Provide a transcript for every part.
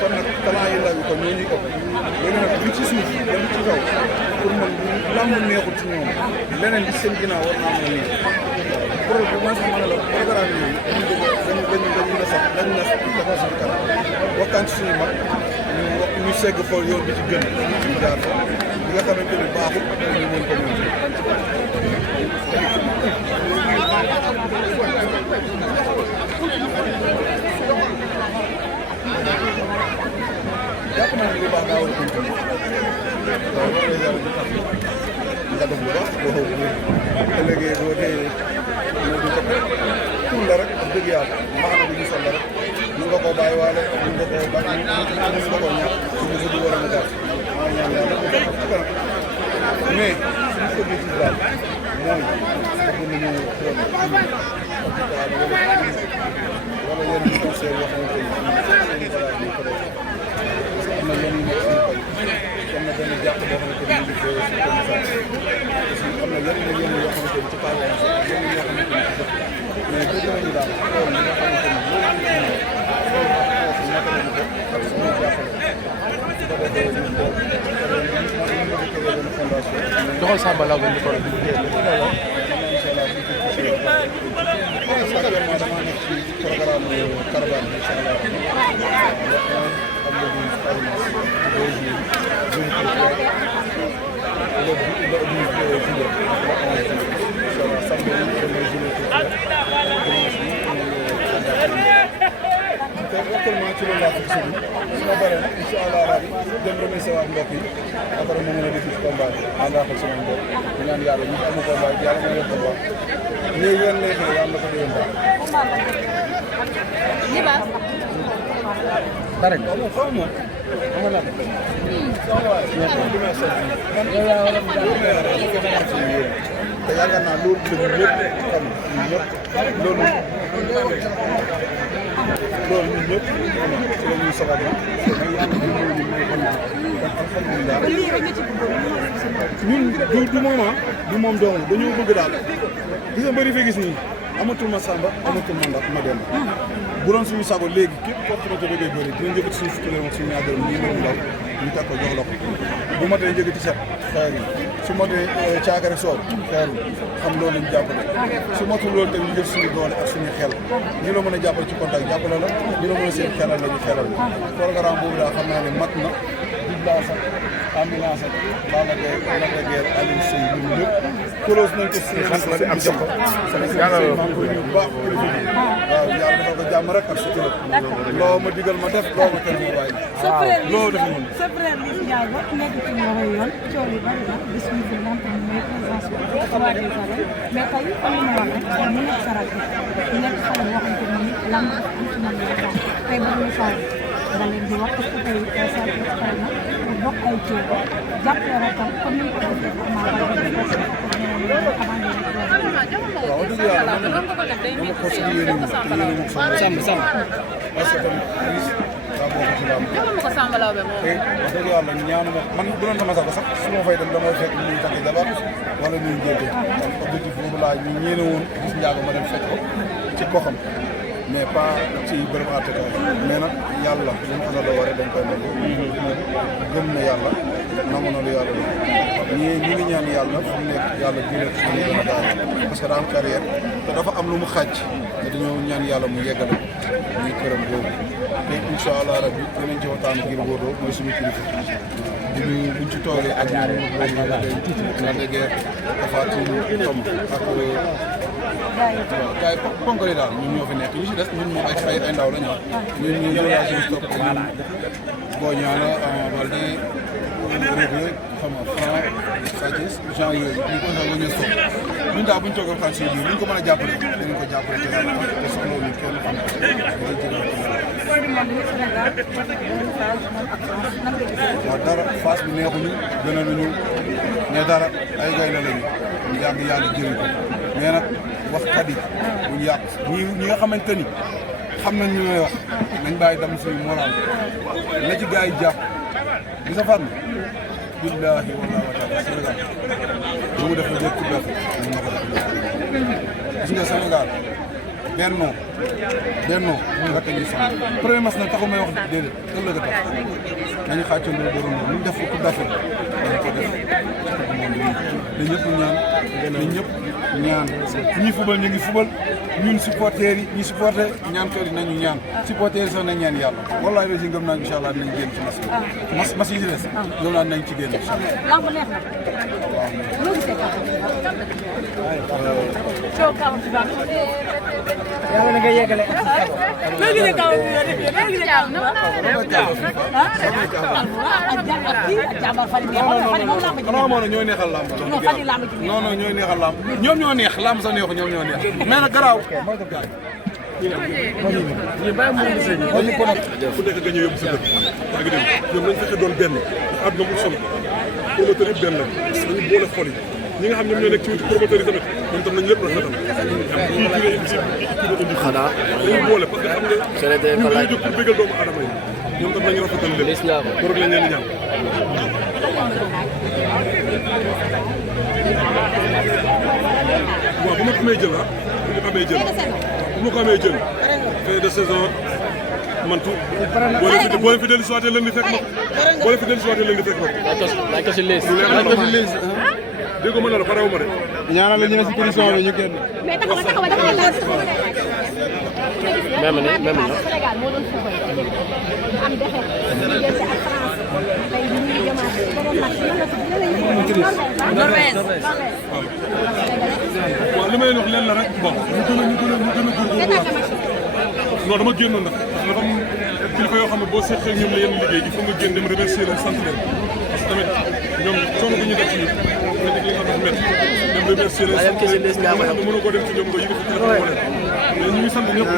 kon nag talent yi ndaw yi kon ñoo ñuy ëpp léegi nag li ci suuf li ci kaw pour man lamb neexul ci ñoom leneen li seen ginnaaw war naa mën a neex problème bu ma sax mën a la programme yi dañu na sax dañu na dafa suñu kanam waxtaan ci suñu mag ñu segg xool yoon bi ci gën ñu jaar fa li nga xamante ni baaxul ñu mën ko mën jàpp naa ne lu baax daa war a continuer waaw loolu lay yàlla di tax nga def lu baax boo ëllëgee boo dee moo di ko tuul la rek ak dëgg yàlla mbaxana bi ñu sol la rek mën nga koo bàyyi waale mën nga koo ba mën nga koo ñàkk suñu gudd war a mu gàtt maa ñaan yàlla mu def ci kanam mais suñu objectif daal mooy bëgg nañu hôpital wala yenn conseil yoo xamante ni suñu bagage ñu ko def parce que am na yenn yu nekk suñu koy am na benn jàpp boo xamante ni ñu ngi koy suñu commissaire aussi am na yenn yoo xamante ni ci pare yenn yoo xamante ni ci dëkk mais bëgg nañu daal xool li nga xamante ni loolu ñu ci ñëw naka la ñu ko ak suñu jàppale su ko defee ñu ko doxal Samba Law ba ñu ko actuellement dama nekk ci programme caravane incha allah am na du parrainage ci 2 jours le 12 juillet incha allah samedi premier journée te actuellement ci loolu laa fi gis su ma bëree nag incha allah rabi dem remercier waat mbokk yi après ma mën a def ci combat bi àndaa ak sama mbokk di ñaan yàlla ñu amu combat bi yàlla may combat léegi yan lay xëy yàlla na ko déwén daal. pare nga xaw ma xam nga nag. te yaakaar naa loolu dëgg ñëpp xam ñun ñëpp loolu ñun ñëpp ci la ñuy soxal na mais yàlla dimbali ñu may xam alhamdulilah ñun du moom du moom dong dañoo bëgg daal gis nga bëri fee gis nii amatul ma Samba amatul ma ndax ma dem bu doon suñu sago léegi képp koo xamante ne bëggee bëri dinañ njëkk suñu fukki ak suñu ñaar dërëm ñu mën ndaw ñu teg ko jox la ko bu ma tee njëkk ci set xeer yi su ma tee caakare soob xeer yi xam loolu lañu jàppale su matul loolu tamit ñu jël suñu doole ak suñu xel ñu la mën a jàppale ci contact jàppale la ñu la mën a seen xelal la ñu xelal programme boobu daal xam naa ne mat na diblaa sax ambulance ak Balla Gaye Lac de Guiers Alioune Seye ñun ñëpp close nañ ko si sant la di am jox ko yàlla maa ngi koy nuyu bu baax waaw yàlla dafa ko jàmm rek ak sutura loo ma digal ma def loo ma tere ma bàyyi loo def mën sa frère Liss Ndiago nekk ci loxo yoon coow yi bari na bis ñu fi lamp ni mooy présence bi roi des arènes mais tey comme li ma wax rek mu nekk saral bi nekk xale boo xamante ni lamb am ci man yaakaar tey ba message da leen di wax parce que tey sa pare na pour bokk ay jéego jàppale rakam comme ni ko defee vraiment waaw dëgg yàlla dama ko si yéene mu Samba parce que tamit Liss daa bokk ci lamb ko Samba Law be moom te wax dëgg yàlla ñaanu ma man bu doon sama sago sax su ma fay dem damay fekk ñuy takk jabar wala ñuy jéego donc objectif boobu laa ñu ñeene woon Liss Ndiago ma dem fekk ko ci goxam mais pas ci bërëb àttekaay mais nag yàlla lu mu àndal waree dañ koy nangu gëm na yàlla nangu na lu yàlla la ñi ngi ñaan yàlla fu mu nekk yàlla jëlee ko suñu gën a gaaw parce que daa am carrière te dafa am lu mu xàcc te dañoo ñaan yàlla mu yeggale muy këram boobu te incha allah rabbi dinañ ci waxtaan Gris Bordeaux mooy suñu kilifa buñ ci toogee ak ñoom Lac de Guiers Tapha Tine Tom ak waaw gars yi ponk yi daal ñun ñoo fi nekk ñu si des ñun moom ay ndaw la ñu ñun ñu ñëwaat suñu stock ak ñun Boy Niang la Ama Baldé Reug Reug xam nga Franc Sa Thiès genre yooyu ñu ko doon ñu stock ñun daal bu ñu toogee waxtaan si biir ñu ko mën a jàppale dinañ ko jàppale te yàlla te soxla wuñu kenn xam waaw dara phase bi neexuñu gënaluñu mais dara ay gaynde lañu ñu yàgg yàlla jëriñ ko mais nag waxkat yi buñ yàq ñi nga xamante ni xam nañ ñu may wax nañ bàyyi dam suñu moral na ci gars yi jàpp di sa farm billahi wallahi wa taala Sénégal lu mu def la jël ci def ñu ma ko def gis nga Sénégal bennoo rek ñuy sonn premier match nag taxul may wax déedéet ëllëg a tax nañu xàccandoo dóoram lu ñu def ko Coupe d'Afrique dañ ko def na ñëpp ñaan na ñëpp ñaan ñi fubal ñu ngi fubal ñun supporters yi ñi supporté ñaan kër yi nañu ñaan supporters yi sax nañ ñaan yàlla wallahi aussi ngëm naa incha allah dinañ génn ci mas yi ci des ngëm naa dinañ ci génn incha allah lamb neex na loo gisee yàlla na nga yeggale. léegi nag kaw bi léegi nag kaw na non ñooy neexal lamb non non ñooy neexal lamb ñoom ñoo neex lamb sax neexu ñoom ñoo neex mais nag garaaw ñu bàyyi mu ngi sëñ bi ko nag fu nekk nga ñëw yóbbu sa dëkk yaa ngi dégg ñoom nañ fexe doon benn àdduna mu solo promoteur yëpp benn la dañu boole xol yi ñi nga xam ñoom ñoo nekk ci promoteur yi tamit ñoom tam nañu lépp rafetal xanaa dañu boole parce que xam nga ñu dañu jóg pour bégal doomu aadama yi ñoom tam nañu rafetal lépp pour lañ leen di ñaan waaw bu ma ko amee jël bu ma ko amee jël bu ma ko amee jël fin de saison man tout boo leen fi dellu siwaatee leen di fekk ma boo leen fi dellu siwaatee leen di fekk ma laaj ko si lees dégg nga ma ne la parewu ma de ñaanal la ñu ne si position bi ñu génn même ni même ñoo Sénégal moo doon football am defet diggante ak France tey ñu ngi jëmaat beneen match Norvège waaw li may wax leen la rek bon ñu gën a góorgóorlu non dama génnoon nag parce que dafa am kilifa yoo xam ne boo seqee ñoom la yenn liggéey il faut nga génn dem remercier leen sant leen parce que tamit ñoom coono bi ñu def ci nga def li nga xam métti dem remercier leen sant leen nga xam ne mënoo koo dem ci ñoom nga yëg ci téléphone leen mais ñu ngi sant ñëpp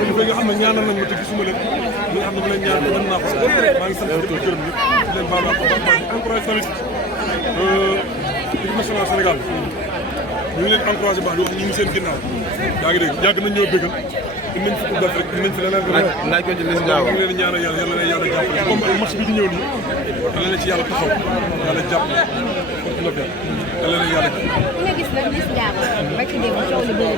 kilifa yi nga xam ne ñaanal nañ ma te gisuma leen ñi nga xam ne bu leen ñaan mën naa ko maa ngi sant ñëpp di gërëm ñëpp di leen baal wax baax encouragé tamit équipe nationale Sénégal ñu ngi leen encouragé baax di wax ñu ngi seen ginnaaw yaa ngi dégg yàgg nañ ñoo bëggal indi nañ fi Coupe d'Afrique indi nañ fi leneen laaj ko ci lees Ndiago ñu ngi leen di ñaanal yàlla yàlla na yàlla jàppale comme match bi di ñëw nii yàlla na ci yàlla taxaw yàlla jàppale yàlla na yàlla ku nga gis nag Liss Ndiago ba ci démb coow li bëri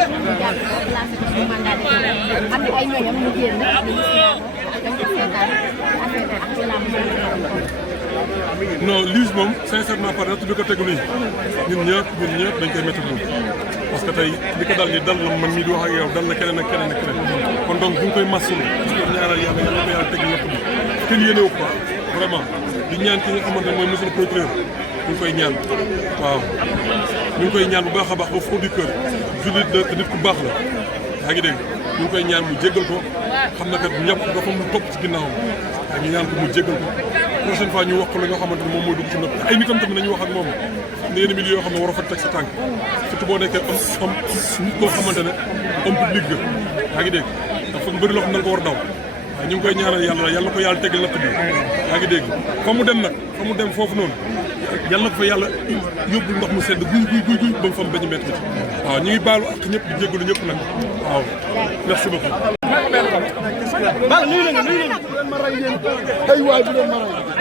na ñu jàpp ko placé ko ci mandat de dépôt am na ay ñooñam mu génn ne Liss Ndiago dañ ko seetaan affaire ak ci làmb non Liss moom sincèrement par natt bi ko tegu nii ñun ñëpp dañ koy métti parce que tey li ko dal ni dal na man mii di wax ak yow dal na keneen ak keneen ak keneen kon donc bu ñu koy masawu di ko ñaanal yàlla yàlla ko yàlla teg lépp bi kenn yéene wu ko vraiment di ñaan ki nga xamante ne mooy monsieur le procureur ñu ngi koy ñaan waaw ñu ngi koy ñaan bu baax a baax au fond du cœur jullit la nit ku baax la yaa ngi dégg ñu ngi koy ñaan mu jéggal ko xam na kat ñëpp dafa mu topp ci ginnaawam yaa ngi ñaan ko mu jéggal ko prochaine fois ñu wax ko la nga xamante ne moom mooy dugg ci nopp ay nitam tamit nañu wax ak moom ne yenn milieu yoo xam ne war a fa teg sa tànk surtout boo nekkee am nit koo xamante ne homme public ga yaa ngi dégg dafa bëri loo xam ne da nga ko war a daw waaye ñu ngi koy ñaanal yàlla ko yàlla tegal natt bi yaa ngi dégg fa mu dem nag fa mu dem foofu noonu yàlla na ko fa yàlla yóbbul ndox mu sedd guy ba mu fa mu bañ a métti waaw ñu ngi baalu ak ñëpp di jégalu ñëpp nag waaw merci beaucoup. bal nuyu na nga ma ray leen ay waay bu leen ma ray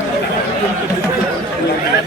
Thank you.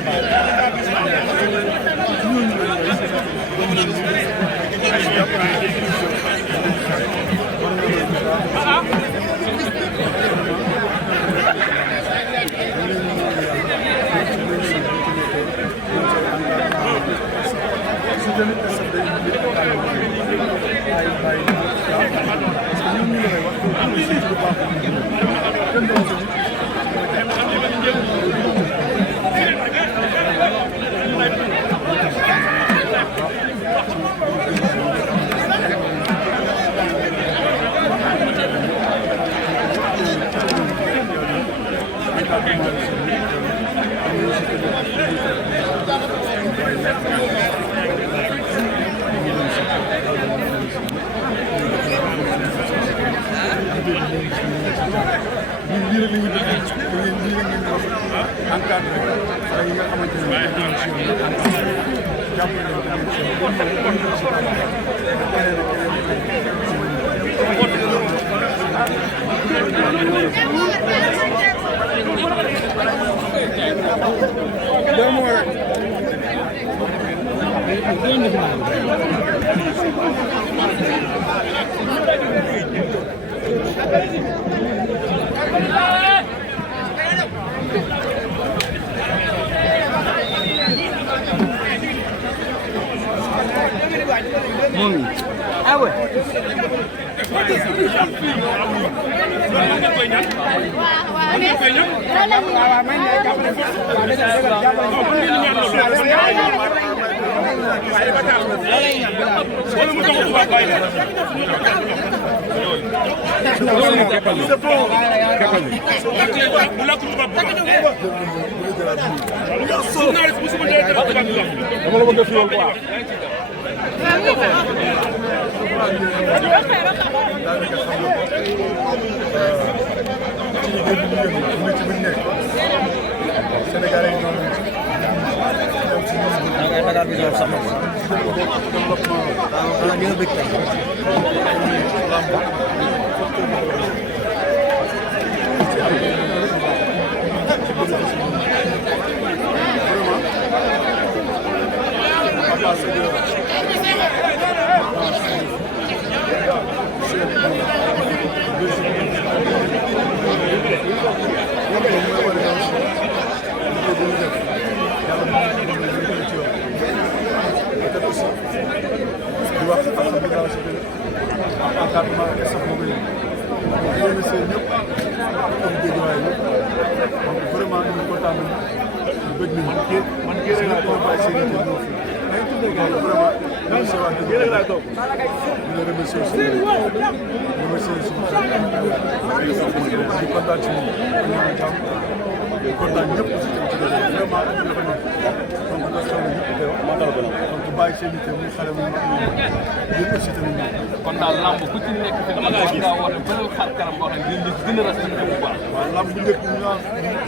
kon daal lamb ku ci nekk fi dama ngaa gis war a bëri xar kanam boo xam ne gën a respecté bu baax. waaw lamb bu njëkk ñu naan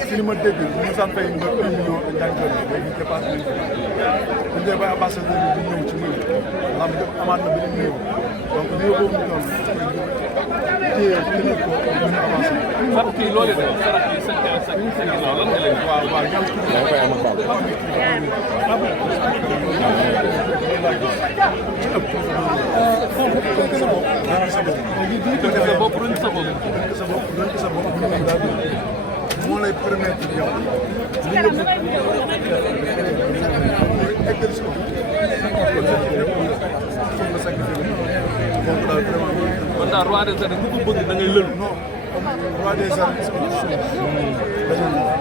si li ma dégg ñu sant fay nga 1 million ak njàng léegi dépassé nañ ko bu ñu dee ba ambassadeur bi di ñëw ci ñun lamb jëpp amaat na beneen niveau donc niveau boobu ñu doon téye tënk ko mën a avancé. Fatou kii loolu de sarax yi sa ginnaaw lan nga leen di. waaw waaw ñoom yaa koy amal baax. sa bopp ruñ sa bopp. sa bopp ruñ sa bopp bu ñu mën daal moo lay permettre yow li nga bëgg eggal si ko soxla sacrifice donc daal vraiment kon daal roi des arènes ku ko bëgg da ngay lëlu. non comme roi des arènes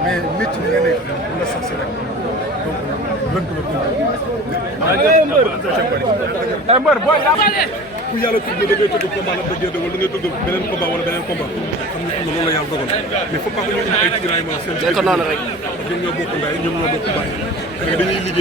mais métti bi nga nekk nga sax si rek donc lënt la mbër booy ku yàlla tudd da ngay tëgg combat la bëggee wala da ngay tëgg beneen combat wala beneen combat xam ne loolu la yàlla dogal mais faut pas que ñu indi ay tiraillement seen ñoo bokk ndey ñoom ñoo bokk baay dañuy liggéey